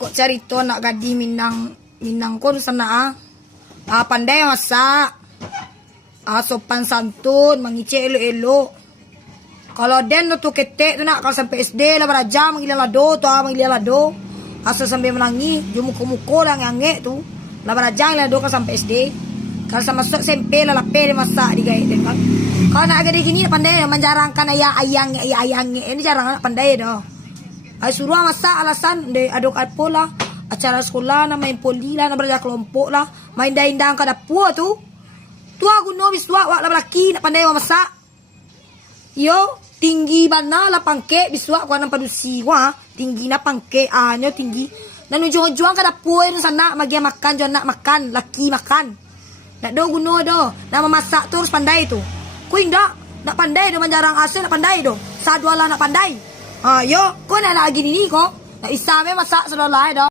Kok cerita nak gadi minang ko sana pandai masak. Sopan santun, mengicik elok-elok. Kalau den tu ketek tu nak kalau sampai SD lah beraja manggil lado tu manggil lado. Asal sampai menangi, jom muka lah ngangek tu. Lah beraja lado kalau sampai SD. Kalau sama masuk SMP lah lapel masak digait den kan. Kalau nak gadi gini pandai menjarangkan ayang ini jarang nak pandai dah. Ay suruh masak alasan de aduk apa lah. Acara sekolah na main poli lah, na belajar kelompok lah. Main daindang ke dapur tu. Tu aku no biswa wak lah lelaki nak pandai masak. Yo, tinggi mana lah pangke biswa ku nampak padusi wah. Tinggi na pangke nyo tinggi. Dan ujung-ujung ke dapur ni sana magi makan jo nak makan, laki makan. Nak do guno do. Nak memasak tu harus pandai tu. Ku indak nak pandai do menjarang hasil nak pandai do. Sadwala nak pandai. Yo, kau nak lagi ni kau. Nak isa me masak selolai dah.